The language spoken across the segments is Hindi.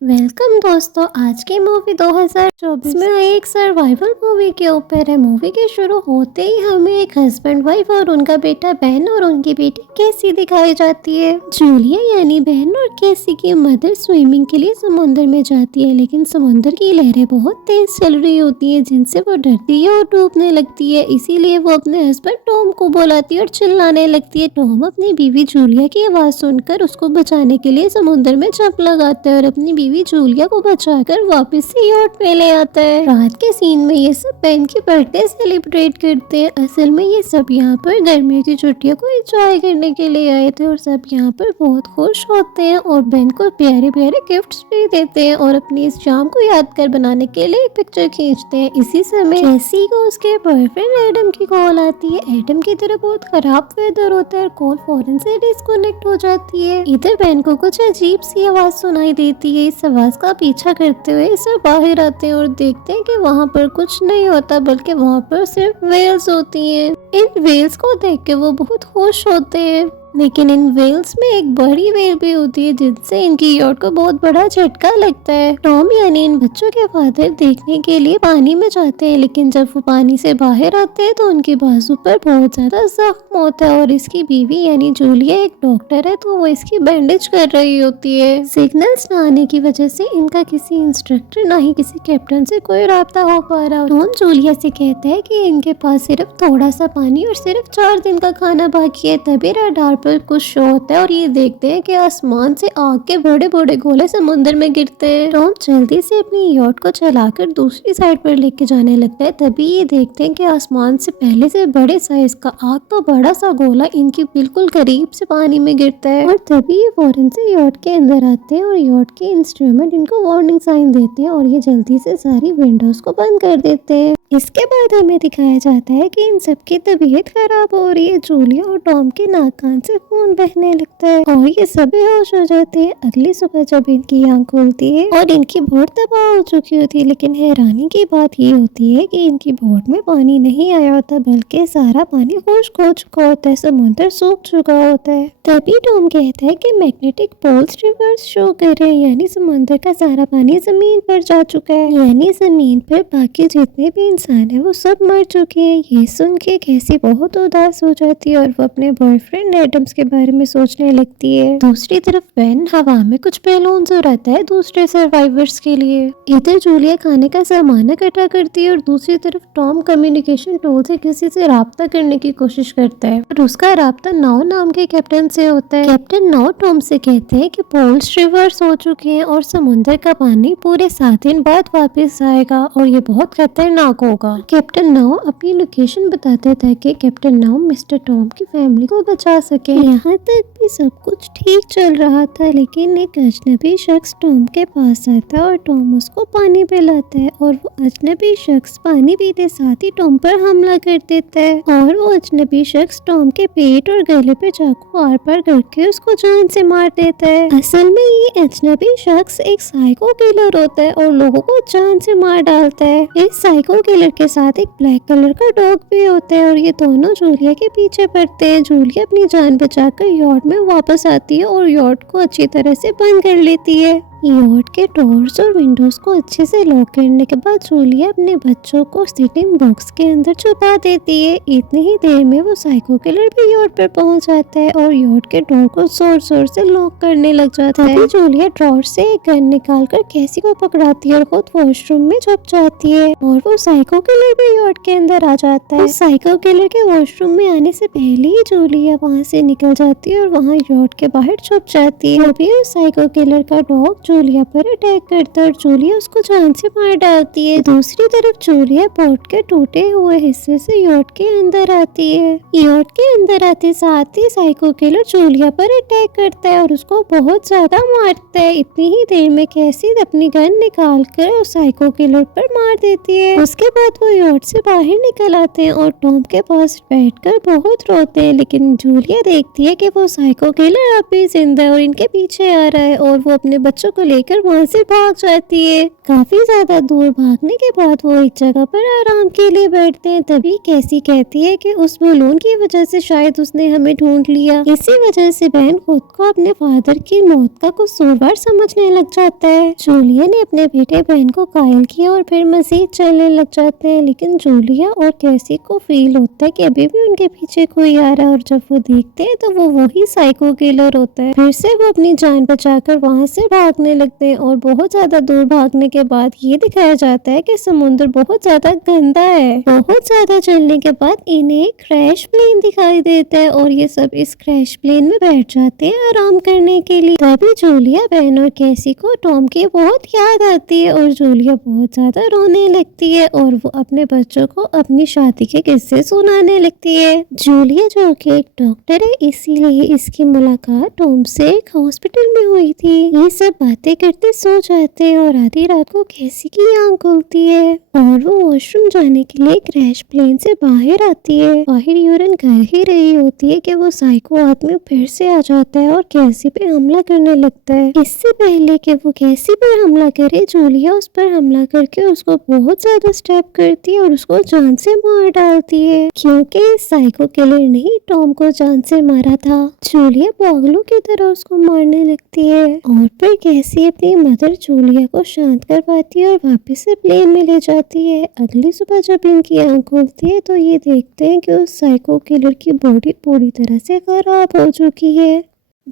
वेलकम दोस्तों, आज की मूवी 2024 में आई एक सर्वाइवल मूवी के ऊपर है। मूवी के शुरू होते ही हमें एक हस्बैंड वाइफ और उनका बेटा बेन और उनकी बेटी कैसी दिखाई जाती है। जूलिया यानी बेन और कैसी की मदर स्विमिंग के लिए समुद्र में जाती है, लेकिन समुद्र की लहरें बहुत तेज चल रही होती है जिनसे वो डरती है और डूबने लगती है। इसीलिए वो अपने हस्बैंड टॉम को बुलाती है और चिल्लाने लगती है। टॉम अपनी बीवी जूलिया की आवाज सुनकर उसको बचाने के लिए समुद्र में जंप लगाता है और अपनी बीवी जूलिया को बचाकर वापस से यॉट पे ले आता है। रात के सीन में ये सब बेन की बर्थडे सेलिब्रेट करते हैं। असल में ये सब यहाँ पर गर्मियों की छुट्टियों को एंजॉय करने के लिए आए थे और सब यहाँ पर बहुत खुश होते हैं और बेन को प्यारे प्यारे गिफ्ट्स भी देते हैं और अपनी इस शाम को यादगार बनाने के लिए एक पिक्चर खींचते हैं। इसी समय कैसी को उसके बॉयफ्रेंड एडम की कॉल आती है। एडम की तरफ बहुत खराब वेदर होता है और कॉल फौरन से डिस्कनेक्ट हो जाती है। इधर बेन को कुछ अजीब सी आवाज सुनाई देती है। इस आवाज का पीछा करते हुए सब बाहर आते हैं और देखते हैं कि वहाँ पर कुछ नहीं होता, बल्कि वहाँ पर सिर्फ वेल्स होती हैं। इन वेल्स को देख के वो बहुत खुश होते हैं, लेकिन इन वेल्स में एक बड़ी वेल भी होती है जिससे इनकी यॉट को बहुत बड़ा झटका लगता है। टॉम यानी इन बच्चों के फादर देखने के लिए पानी में जाते हैं, लेकिन जब वो पानी से बाहर आते हैं तो उनके बाजू पर बहुत ज्यादा जख्म होता है और इसकी बीवी यानी जूलिया एक डॉक्टर है तो वो इसकी बैंडेज कर रही होती है। सिग्नल्स न आने की वजह से इनका किसी इंस्ट्रक्टर ना ही किसी कैप्टन से कोई राब्ता हो पा रहा। टॉम जूलिया से कहता है कि इनके पास सिर्फ थोड़ा सा पानी और सिर्फ 4 दिन का खाना बाकी है। तभी रडार पर कुछ शो होता है और ये देखते हैं कि आसमान से आग के बड़े बड़े गोले समुद्र में गिरते हैं। टॉम जल्दी से अपनी यॉट को चलाकर दूसरी साइड पर लेके जाने लगता है। तभी ये देखते हैं कि आसमान से पहले से बड़े साइज का आग का बड़ा सा गोला इनकी बिल्कुल करीब से पानी में गिरता है और तभी ये फौरन से यॉट के अंदर आते हैं और यॉट के इंस्ट्रूमेंट इनको वार्निंग साइन देते हैं और ये जल्दी से सारी विंडोज को बंद कर देते हैं। इसके बाद हमें दिखाया जाता है कि इन सबकी तबीयत खराब हो रही है। जूलिया और टॉम के नाक कान से खून बहने लगता है और ये सब बेहोश हो जाते हैं। अगली सुबह जब इनकी आंख खुलती है और इनकी बोट तबाह हो चुकी होती है, लेकिन हैरानी की बात ये होती है कि इनकी बोट में पानी नहीं आया होता, बल्कि सारा पानी खुश्क हो चुका होता है, समुद्र सूख चुका होता है। तभी टॉम कहता है कि मैग्नेटिक पोल्स रिवर्स शो कर रहे हैं, यानी समुद्र का सारा पानी जमीन पर जा चुका है, यानी जमीन पर बाकी जितने भी इंसान है वो सब मर चुके हैं। ये सुन के कैसी बहुत उदास हो जाती है और वो अपने बॉयफ्रेंड एडम्स के बारे में सोचने लगती है। दूसरी तरफ बेन हवा में कुछ बैलून्स उड़ाता है दूसरे सर्वाइवर्स के लिए। इधर जूलिया खाने का सामान इकट्ठा करती है और दूसरी तरफ टॉम कम्युनिकेशन टूल से किसी से राब्ता करने की कोशिश करता है और उसका राब्ता नाव नाम के कैप्टन से होता है। कैप्टन नाव टॉम से कहते हैं कि पोल्स रिवर्स हो चुके हैं और समुद्र का पानी पूरे 7 दिन बाद वापस आएगा और ये बहुत खतरनाक होगा। कैप्टन नाव अपनी लोकेशन बताते थे कि कैप्टन नाव मिस्टर टॉम की फैमिली को बचा सके। यहाँ तक भी सब कुछ ठीक चल रहा था, लेकिन एक अजनबी शख्स टॉम के पास आता है और टॉम उसको पानी पिलाता है और वो अजनबी शख्स पानी पीते साथ ही टॉम पर हमला कर देता है और वो अजनबी शख्स टॉम के पेट और गले पे चाकू आर पार करके उसको जान से मार देता है। असल में ये अजनबी शख्स एक साइको किलर होता है और लोगों को जान से मार डालता है। इस साइको किलर के साथ एक ब्लैक कलर का डॉग भी होता है और ये दोनों जूलिया के पीछे पड़ते हैं। जूलिया अपनी जान बचाकर यॉट में वापस आती है और यॉट को अच्छी तरह से बंद कर लेती है। यॉट के डोर्स और विंडोज को अच्छे से लॉक करने के बाद जूलिया अपने बच्चों को सिटिंग बॉक्स के अंदर छुपा देती है। इतनी ही देर में वो साइको किलर भी यॉट पर पहुंच जाता है और यॉट के डोर को जोर जोर से लॉक करने लग जाता है। जूलिया ड्रॉर से एक गन निकालकर कैसी को पकड़ाती है और खुद वॉशरूम में छुप जाती है और वो साइको किलर भी यॉट के अंदर आ जाता है। साइको किलर के वॉशरूम में आने से पहले ही जूलिया वहाँ से निकल जाती है और वहाँ यॉट के बाहर छुप जाती है। अभी उस साइको किलर का डॉग जूलिया पर अटैक करता है और जूलिया उसको जान से मार डालती है। दूसरी तरफ जूलिया बोट के टूटे हुए हिस्से से यॉट के अंदर आती है। यॉट के अंदर आते साथ ही साइको किलर जूलिया पर अटैक करता है और उसको बहुत ज्यादा मारता है। इतनी ही देर में कैसी अपनी गन निकाल कर उस साइको किलर पर मार देती है। उसके बाद वो यॉट से बाहर निकल आते हैं और टॉम के पास बैठकर बहुत रोते हैं, लेकिन जूलिया देखती है कि वो साइको किलर अब भी जिंदा है और इनके पीछे आ रहा है और वो अपने बच्चों को लेकर वहाँ से भाग जाती है। काफी ज्यादा दूर भागने के बाद वो एक जगह पर आराम के लिए बैठते हैं। तभी कैसी कहती है कि उस बलून की वजह से शायद उसने हमें ढूंढ लिया। इसी वजह से बेन खुद को अपने फादर की मौत का कसूरवार समझने लग जाता है। जूलिया ने अपने बेटे बेन को कायल किया और फिर मजीद चलने लग जाते हैं, लेकिन जूलिया और कैसी को फील होता है कि अभी भी उनके पीछे कोई आ रहा है और जब वो देखते हैं तो वो वही साइको किलर होता है। फिर से वो अपनी जान बचाकर वहाँ से भागने लगते हैं और बहुत ज्यादा दूर भागने के बाद ये दिखाया जाता है कि समुद्र बहुत ज्यादा गंदा है। बहुत ज्यादा चलने के बाद इन्हें एक क्रैश प्लेन दिखाई देता है और ये सब इस क्रैश प्लेन में बैठ जाते हैं आराम करने के लिए। तभी जूलिया, बेन और कैसी को टॉम की बहुत याद आती है और जूलिया बहुत ज्यादा रोने लगती है और वो अपने बच्चों को अपनी शादी के किस्से सुनाने लगती है। जूलिया जो कि एक डॉक्टर है, इसीलिए इसकी मुलाकात टॉम से एक हॉस्पिटल में हुई थी। ये सब बातें करते सो जाते हैं और आधी रात को कैसी की आंख खुलती है और वो वॉशरूम जाने के लिए क्रैश प्लेन से बाहर आती है। बाहर यूरिन कर ही रही होती है कि वो साइको आदमी फिर से आ जाता है और कैसी पे हमला करने लगता है। इससे पहले कि वो कैसी पर हमला करे, जूलिया उस पर हमला करके उसको बहुत ज्यादा स्टैब करती है और उसको जान से मार डालती है, क्योंकि साइको किलर ने ही टॉम को जान से मारा था। जूलिया पागलों की तरह उसको मारने लगती है और फिर कैसी अपनी मदर जूलिया को शांत करवाती है और वापस से प्लेन में ले जाती है। अगली सुबह जब इनकी आंख खुलती है तो ये देखते हैं कि उस साइको किलर की बॉडी पूरी तरह से खराब हो चुकी है,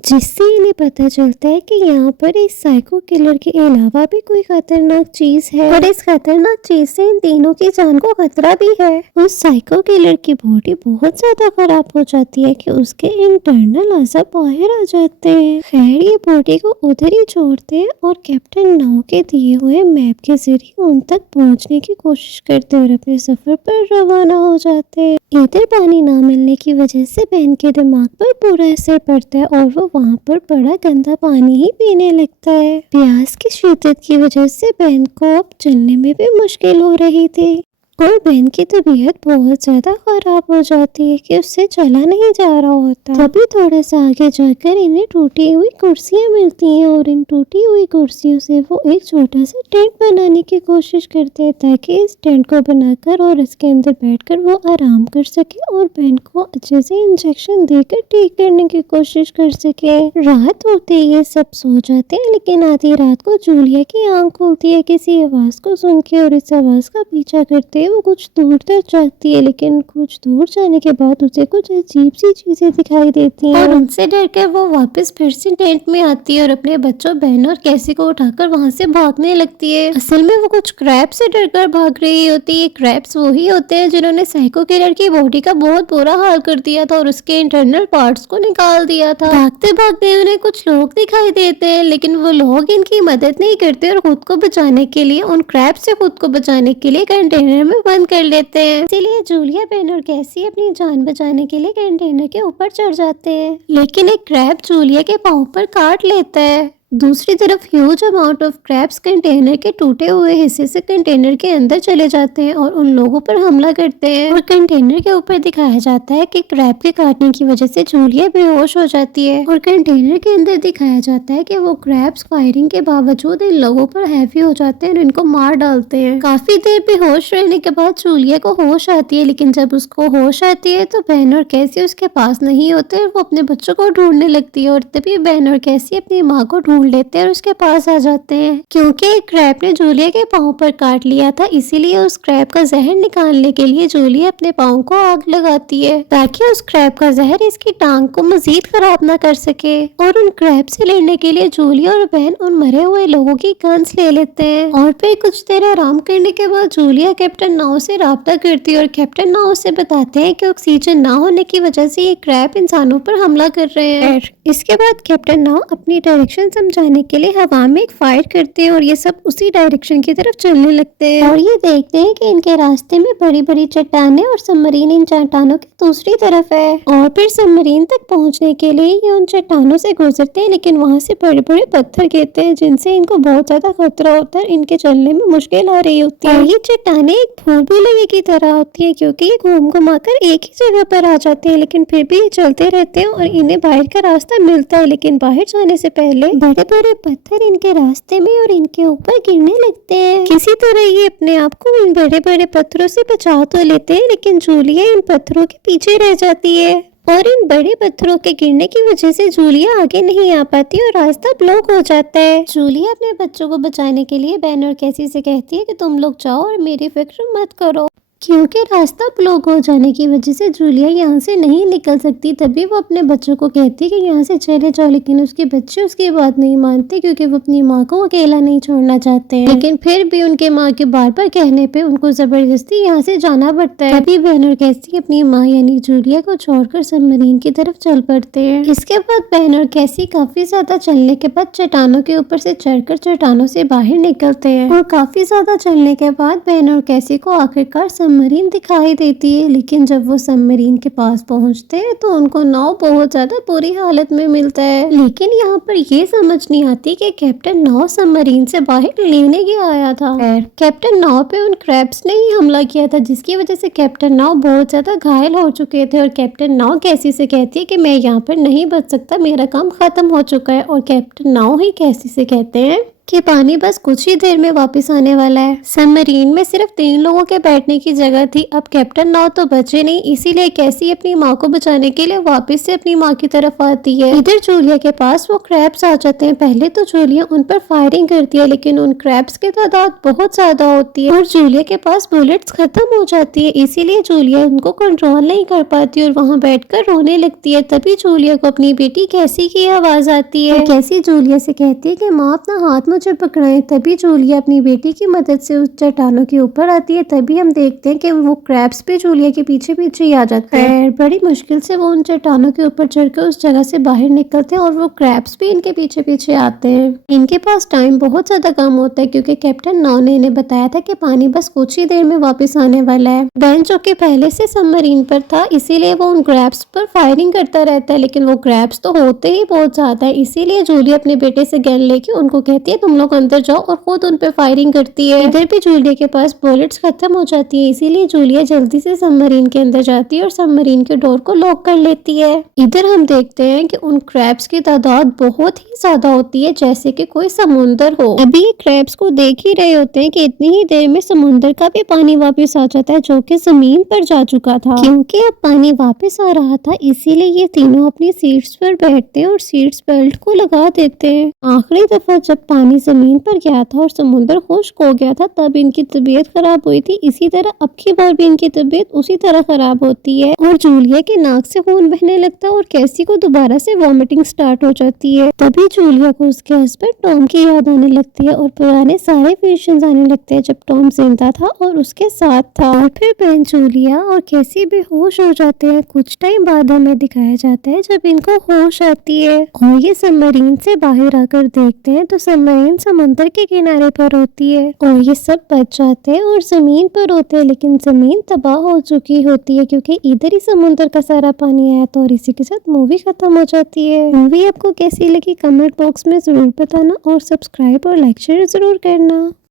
जिससे इन्हें पता चलता है कि यहाँ पर इस साइको किलर के अलावा भी कोई खतरनाक चीज है और इस खतरनाक चीज से इन तीनों की जान को खतरा भी है। उस साइको किलर की बॉडी बहुत ज्यादा खराब हो जाती है कि उसके इंटरनल अज़ा बाहर आ जाते हैं। खैर, ये बॉडी को उधर ही छोड़ते हैं और कैप्टन नाउ के दिए हुए मैप के जरिए उन तक पहुँचने की कोशिश करते और अपने सफर पर रवाना हो जाते हैं। इधर पानी ना मिलने की वजह से बेन के दिमाग पर बुरा असर पड़ता है और वो वहाँ पर बड़ा गंदा पानी ही पीने लगता है। प्यास की शिद्दत की वजह से बेन को अब चलने में भी मुश्किल हो रही थी और बेन की तबीयत बहुत ज्यादा खराब हो जाती है कि उससे चला नहीं जा रहा होता। तभी थोड़ा सा आगे जाकर इन्हें टूटी हुई कुर्सियां मिलती हैं और इन टूटी हुई कुर्सियों से वो एक छोटा सा टेंट बनाने की कोशिश करते हैं ताकि इस टेंट को बनाकर और इसके अंदर बैठकर वो आराम कर सके और बेन को अच्छे से इंजेक्शन देकर ठीक करने की कोशिश कर सके। रात होते ही ये सब सो जाते हैं, लेकिन आधी रात को जूलिया की आंख खुलती है किसी आवाज को सुन के और इस आवाज का पीछा करते वो कुछ दूर तक जाती है, लेकिन कुछ दूर जाने के बाद उसे कुछ अजीब सी चीजें दिखाई देती हैं और उनसे डरकर वो वापस फिर से टेंट में आती है और अपने बच्चों, बहन और कैसी को उठाकर वहाँ से भागने लगती है। असल में वो कुछ क्रैब से डरकर भाग रही होती है। क्रैब्स वही होते हैं जिन्होंने साइको किलर की बॉडी का बहुत बुरा हाल कर दिया था और उसके इंटरनल पार्ट्स को निकाल दिया था। भागते भागते उन्हें कुछ लोग दिखाई देते हैं, लेकिन वो लोग इनकी मदद नहीं करते और खुद को बचाने के लिए, उन क्रैब से खुद को बचाने के लिए कंटेनर में बंद कर लेते हैं। इसीलिए जूलिया, बेन और कैसी अपनी जान बचाने के लिए कंटेनर के ऊपर चढ़ जाते हैं, लेकिन एक क्रैब जूलिया के पाँव पर काट लेता है। दूसरी तरफ huge amount of crabs container के टूटे हुए हिस्से से कंटेनर के अंदर चले जाते हैं और उन लोगों पर हमला करते हैं और कंटेनर के ऊपर दिखाया जाता है कि क्रैब के काटने की वजह से जूलिया बेहोश हो जाती है और कंटेनर के अंदर दिखाया जाता है कि वो क्रैब्स फायरिंग के बावजूद इन लोगों पर हैवी हो जाते हैं और इनको मार डालते हैं। काफी देर बेहोश रहने के बाद जूलिया को होश आती है, लेकिन जब उसको होश आती है तो बेन और कैसी उसके पास नहीं होते। वो अपने बच्चों को ढूंढने लगती है और तभी बेन और कैसी अपनी माँ को ढूंढ लेते हैं और उसके पास आ जाते हैं। क्योंकि एक क्रैब ने जूलिया के पाँव पर काट लिया था, इसीलिए उस क्रैब का जहर निकालने के लिए जूलिया अपने पाँव को आग लगाती है ताकि उस क्रैब का जहर इसकी टांग को मजीद खराब ना कर सके। और उन क्रैब से लड़ने के लिए जूलिया और बेन उन मरे हुए लोगों की गन्स ले लेते हैं और फिर कुछ देर आराम करने के बाद जूलिया कैप्टन नाउ से राब्ता करती है और कैप्टन नाउ से बताते हैं कि ऑक्सीजन ना होने की वजह से ये क्रैब इंसानों पर हमला कर रहे हैं। इसके बाद कैप्टन नाउ अपनी डायरेक्शन समझाने के लिए हवा में एक फायर करते हैं और ये सब उसी डायरेक्शन की तरफ चलने लगते हैं और ये देखते हैं कि इनके रास्ते में बड़ी बड़ी चट्टानें और सबमरीन इन चट्टानों की दूसरी तरफ है और फिर सबमरीन तक पहुंचने के लिए ये उन चट्टानों से गुजरते हैं, लेकिन वहां से बड़े बड़े पत्थर गिरते हैं जिनसे इनको बहुत ज्यादा खतरा होता है। इनके चलने में मुश्किल आ रही होती है। ये चट्टानें एक भूल भुलैया की तरह होती है क्योंकि ये घूम घुमाकर एक ही जगह पर आ जाते हैं, लेकिन फिर भी ये चलते रहते हैं और इन्हें बाहर का रास्ता रास्ता मिलता है, लेकिन बाहर जाने से पहले बड़े बड़े पत्थर इनके रास्ते में और इनके ऊपर गिरने लगते हैं। किसी तरह ये अपने आप को इन बड़े बड़े पत्थरों से बचा तो लेते हैं, लेकिन जूलिया इन पत्थरों के पीछे रह जाती है और इन बड़े पत्थरों के गिरने की वजह से जूलिया आगे नहीं आ पाती और रास्ता ब्लॉक हो जाता है। जूलिया अपने बच्चों को बचाने के लिए बेन और कैसी से कहती है कि तुम लोग जाओ और मेरी फिक्र मत करो, क्योंकि रास्ता ब्लॉक हो जाने की वजह से जूलिया यहाँ से नहीं निकल सकती। तभी वो अपने बच्चों को कहती है कि यहाँ से चले जाओ, लेकिन उसके बच्चे उसकी बात नहीं मानते क्योंकि वो अपनी माँ को अकेला नहीं छोड़ना चाहते हैं। लेकिन फिर भी उनके माँ के बार बार कहने पे उनको जबरदस्ती यहाँ से जाना पड़ता है। तभी बेन और कैसी अपनी माँ यानी जूलिया को छोड़कर सबमरीन की तरफ चल पड़ते हैं। इसके बाद बेन और कैसी काफी ज्यादा चलने के बाद चट्टानों के ऊपर से चढ़कर चट्टानों से बाहर निकलते हैं और काफी ज्यादा चलने के बाद बेन और कैसी को आखिरकार सबमरीन दिखाई देती है। लेकिन जब वो सबमरीन के पास पहुंचते हैं तो उनको नाव बहुत ज्यादा बुरी हालत में मिलता है। लेकिन यहाँ पर ये समझ नहीं आती कि कैप्टन नाव सबमरीन से बाहर लेने ही आया था। कैप्टन नाव पे उन क्रैब्स ने ही हमला किया था, जिसकी वजह से कैप्टन नाव बहुत ज्यादा घायल हो चुके थे और कैप्टन नाव कैसी से कहती है कि मैं यहाँ पर नहीं बच सकता, मेरा काम खत्म हो चुका है। और कैप्टन नाव ही कैसी से कहते हैं कि पानी बस कुछ ही देर में वापस आने वाला है। सबमरीन में सिर्फ 3 लोगों के बैठने की जगह थी। अब कैप्टन नाव तो बचे नहीं, इसीलिए कैसी अपनी माँ को बचाने के लिए वापस से अपनी माँ की तरफ आती है। इधर जूलिया के पास वो क्रैब्स आ जाते हैं। पहले तो जूलिया उन पर फायरिंग करती है, लेकिन उन क्रैब्स की तादाद बहुत ज्यादा होती है और जूलिया के पास बुलेट्स खत्म हो जाती है, इसीलिए जूलिया उनको कंट्रोल नहीं कर पाती और वहाँ बैठकर रोने लगती है। तभी जूलिया को अपनी बेटी कैसी की आवाज आती है। कैसी जूलिया से कहती है कि माँ अपना हाथ मुझे पकड़ाएं। तभी जूलिया अपनी बेटी की मदद से उस चट्टानों के ऊपर आती है। तभी हम देखते हैं कि वो क्रैब्स पे जूलिया के पीछे पीछे ही आ जाते हैं। बड़ी मुश्किल से वो उन चट्टानों के ऊपर चढ़कर उस जगह से बाहर निकलते हैं और वो क्रैब्स भी इनके पीछे पीछे आते हैं। इनके पास टाइम बहुत ज्यादा कम होता है क्योंकि कैप्टन नाव ने इन्हें बताया था कि पानी बस कुछ ही देर में वापस आने वाला है। बेन जो कि पहले से सबमरीन पर था, इसीलिए वो उन क्रैब्स पर फायरिंग करता रहता है, लेकिन वो क्रैब्स तो होते ही बहुत ज्यादा है। इसीलिए जूलिया अपने बेटे से गन लेके उनको कहती है तुम लोग अंदर जाओ और खुद उन पे फायरिंग करती है। इधर भी जूलिया के पास बुलेट्स खत्म हो जाती है, इसीलिए जूलिया जल्दी से सबमरीन के अंदर जाती है और सबमरीन के डोर को लॉक कर लेती है। इधर हम देखते हैं कि उन क्रैब्स की तादाद बहुत ही ज्यादा होती है, जैसे कि कोई समुंदर हो। अभी ये क्रैब्स को देख ही रहे होते हैं कि इतनी ही देर में समुंदर का भी पानी वापस आ जाता है, जो कि जमीन पर जा चुका था। क्योंकि अब पानी वापस आ रहा था, इसीलिए ये तीनों अपनी सीट्स पर बैठते हैं और सीट्स बेल्ट को लगा देते हैं। आखिरी दफा जब पानी जमीन पर गया था और समुद्र खुश्क हो गया था, तब इनकी तबीयत खराब हुई थी। इसी तरह अब की बार भी इनकी तबीयत उसी तरह खराब होती है और जूलिया के नाक से खून बहने लगता है और कैसी को दोबारा से वॉमिटिंग स्टार्ट हो जाती है। तभी जूलिया को उसके हस्बैंड टॉम की याद आने लगती है और पुराने सारे विजन्स आने लगते हैं जब टॉम जिंदा था और उसके साथ था। और फिर बेन, जूलिया और कैसी बेहोश हो जाते हैं। कुछ टाइम बाद हमें दिखाया जाता है जब इनको होश आती है और ये सबमरीन से बाहर आकर देखते हैं तो सबमरीन समुद्र के किनारे पर होती है और ये सब बच जाते हैं और जमीन पर होते हैं, लेकिन जमीन तबाह हो चुकी होती है क्योंकि इधर ही समुद्र का सारा पानी आया था। और इसी के साथ मूवी खत्म हो जाती है। मूवी आपको कैसी लगी कमेंट बॉक्स में जरूर बताना और सब्सक्राइब और लाइक शेयर जरूर करना।